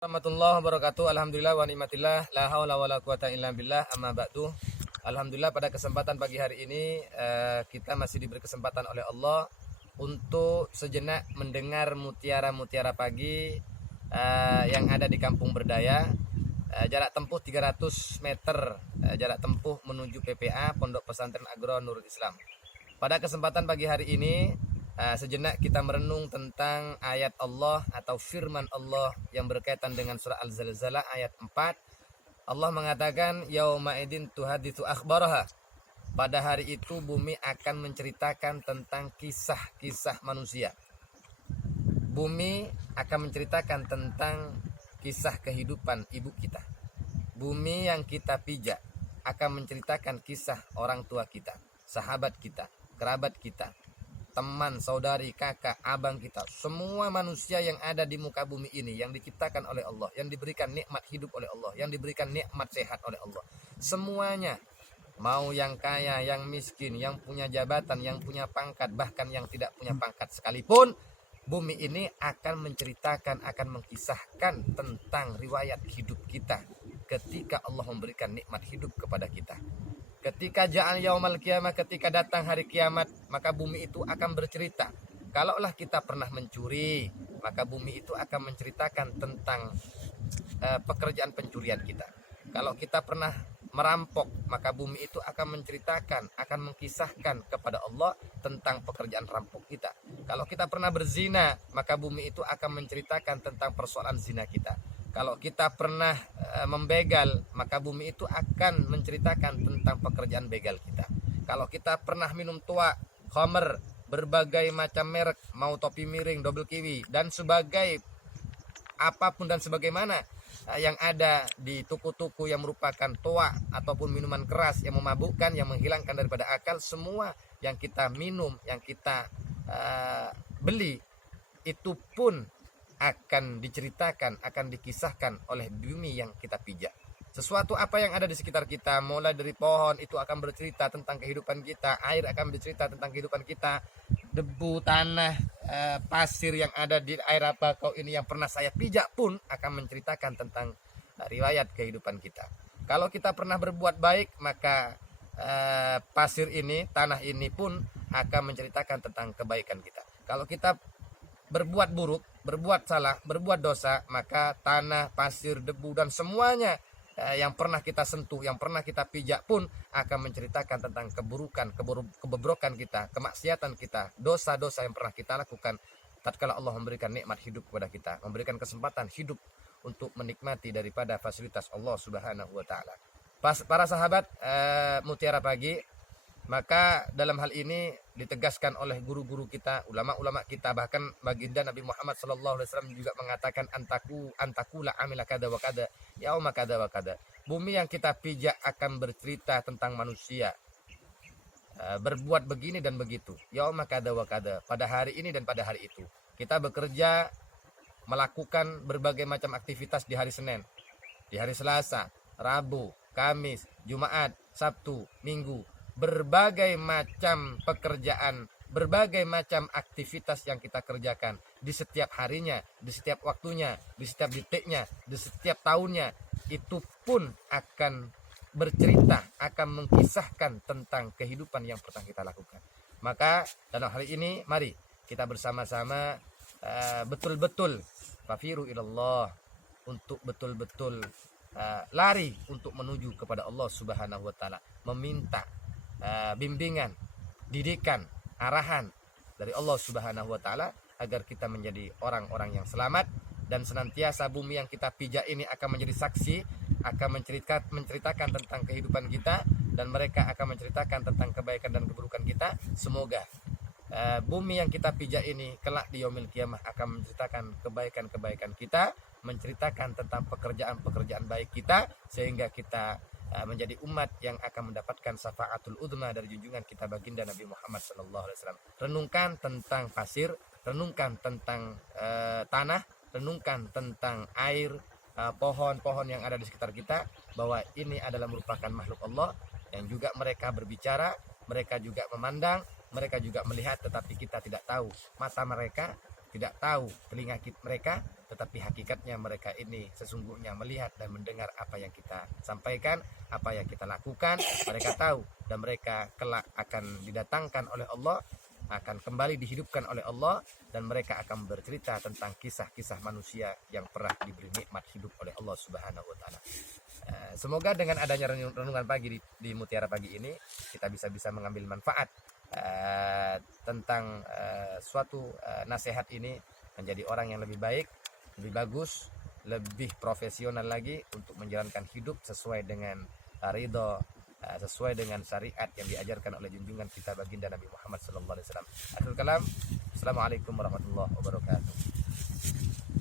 Warahmatullahi wabarakatuh. Alhamdulillah wa ni'matillah la haula wala quwata illa billah amma ba'du. Alhamdulillah pada kesempatan pagi hari ini kita masih diberi kesempatan oleh Allah untuk sejenak mendengar mutiara-mutiara pagi yang ada di Kampung Berdaya. Jarak tempuh 300 meter jarak tempuh menuju PPA Pondok Pesantren Agro Nurul Islam. Pada kesempatan pagi hari ini sejenak kita merenung tentang ayat Allah atau firman Allah yang berkaitan dengan surah Al-Zalzalah ayat 4. Allah mengatakan yauma idin tuhaditsu akhbaraha. Pada hari itu bumi akan menceritakan tentang kisah-kisah manusia. Bumi akan menceritakan tentang kisah kehidupan ibu kita. Bumi yang kita pijak akan menceritakan kisah orang tua kita, sahabat kita, kerabat kita, teman, saudari, kakak, abang kita, semua manusia yang ada di muka bumi ini yang diciptakan oleh Allah, yang diberikan nikmat hidup oleh Allah, yang diberikan nikmat sehat oleh Allah, semuanya, mau yang kaya, yang miskin, yang punya jabatan, yang punya pangkat, bahkan yang tidak punya pangkat sekalipun, bumi ini akan menceritakan, akan mengkisahkan tentang riwayat hidup kita ketika Allah memberikan nikmat hidup kepada kita. Ketika ja'al yaumal qiyamah, ketika datang hari kiamat, maka bumi itu akan bercerita. Kalaulah kita pernah mencuri, maka bumi itu akan menceritakan tentang pekerjaan pencurian kita. Kalau kita pernah merampok, maka bumi itu akan menceritakan, akan mengkisahkan kepada Allah tentang pekerjaan rampok kita. Kalau kita pernah berzina, maka bumi itu akan menceritakan tentang persoalan zina kita. Kalau kita pernah membegal, maka bumi itu akan menceritakan tentang pekerjaan begal kita. Kalau kita pernah minum tua, khamr, berbagai macam merek, mau topi miring, double kiwi, dan sebagai apapun dan sebagaimana yang ada di tuku-tuku yang merupakan tua ataupun minuman keras yang memabukkan, yang menghilangkan daripada akal, semua yang kita minum, yang kita beli, itu pun akan diceritakan, akan dikisahkan oleh bumi yang kita pijak. Sesuatu apa yang ada di sekitar kita, mulai dari pohon itu akan bercerita tentang kehidupan kita, air akan bercerita tentang kehidupan kita, debu, tanah, pasir yang ada di air apa kau ini yang pernah saya pijak pun akan menceritakan tentang riwayat kehidupan kita. Kalau kita pernah berbuat baik, maka pasir ini, tanah ini pun akan menceritakan tentang kebaikan kita. Kalau kita berbuat buruk, berbuat salah, berbuat dosa, maka tanah, pasir, debu, dan semuanya yang pernah kita sentuh, yang pernah kita pijak pun akan menceritakan tentang keburukan, kebobrokan kita, kemaksiatan kita, dosa-dosa yang pernah kita lakukan tatkala Allah memberikan nikmat hidup kepada kita, memberikan kesempatan hidup untuk menikmati daripada fasilitas Allah Subhanahu wa taala. Para sahabat Mutiara Pagi, maka dalam hal ini ditegaskan oleh guru-guru kita, ulama-ulama kita, bahkan baginda Nabi Muhammad SAW juga mengatakan antakula amila kada wa kada yauma kada wa kada. Bumi yang kita pijak akan bercerita tentang manusia berbuat begini dan begitu, yauma kada wa kada, pada hari ini dan pada hari itu. Kita bekerja melakukan berbagai macam aktivitas di hari Senin, di hari Selasa, Rabu, Kamis, Jumat, Sabtu, Minggu, berbagai macam pekerjaan, berbagai macam aktivitas yang kita kerjakan di setiap harinya, di setiap waktunya, di setiap detiknya, di setiap tahunnya, itu pun akan bercerita, akan mengkisahkan tentang kehidupan yang pernah kita lakukan. Maka dalam hal ini mari kita bersama-sama betul-betul fafiru ilallah, untuk betul-betul lari untuk menuju kepada Allah Subhanahu wa taala, meminta bimbingan, didikan, arahan dari Allah Subhanahu wa taala agar kita menjadi orang-orang yang selamat, dan senantiasa bumi yang kita pijak ini akan menjadi saksi, akan menceritakan tentang kehidupan kita, dan mereka akan menceritakan tentang kebaikan dan keburukan kita. Semoga bumi yang kita pijak ini kelak di yaumil qiyamah akan menceritakan kebaikan-kebaikan kita, menceritakan tentang pekerjaan-pekerjaan baik kita, sehingga kita menjadi umat yang akan mendapatkan syafaatul uzma dari junjungan kita baginda Nabi Muhammad SAW. Renungkan tentang pasir, renungkan tentang tanah, renungkan tentang air, pohon-pohon yang ada di sekitar kita, bahwa ini adalah merupakan makhluk Allah yang juga mereka berbicara, mereka juga memandang, mereka juga melihat, tetapi kita tidak tahu. Mata mereka tidak tahu, telinga mereka tetapi hakikatnya mereka ini sesungguhnya melihat dan mendengar apa yang kita sampaikan, apa yang kita lakukan. Mereka tahu dan mereka kelak akan didatangkan oleh Allah, akan kembali dihidupkan oleh Allah, dan mereka akan bercerita tentang kisah-kisah manusia yang pernah diberi nikmat hidup oleh Allah Subhanahu wa taala. Semoga dengan adanya renungan pagi di Mutiara Pagi ini kita bisa mengambil manfaat tentang suatu nasihat ini, menjadi orang yang lebih baik, lebih bagus, lebih profesional lagi untuk menjalankan hidup sesuai dengan ridho, sesuai dengan syariat yang diajarkan oleh junjungan kita baginda Nabi Muhammad sallallahu alaihi wasallam. Akhirul kalam, assalamualaikum warahmatullahi wabarakatuh.